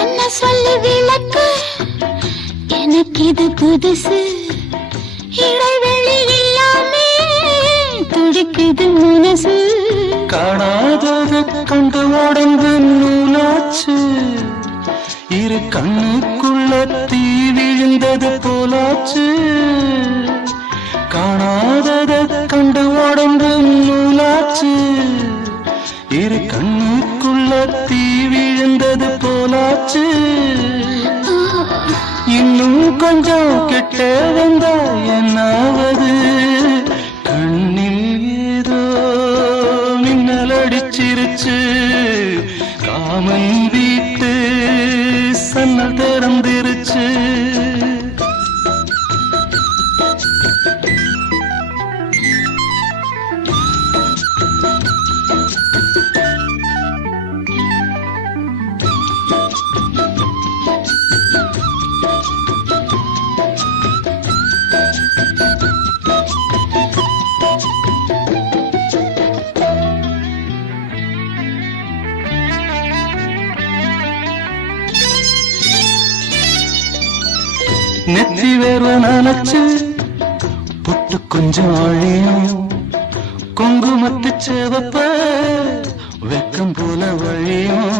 என்ன சொல்லி விளக்கு எனக்கு இது புதுசு இடைவெளி இல்லாமே துடிக்குது மனசு காணாதது கண்டு உடம்பு நூலாச்சு இரு கண்ணுக்குள்ள தீ விழுந்தது போலாச்சு காணாதத கண்டு உடம்பு நூலாச்சு இரு கண்ணுக்குள்ள தீ விழுந்தது போலாச்சு இன்னும் கொஞ்சம் கிட்ட வந்தா என்னாவது கண்ணில் ஏதோ மின்னல் அடிச்சிருச்சு காமன் வீட்டு சன்னல் திறந்திருச்சு நெத்தி வேர்வ நினைச்சு பொட்டு கொஞ்சம் அழியும் குங்குமத்து சேவப்ப வெக்கம் போல வழியும்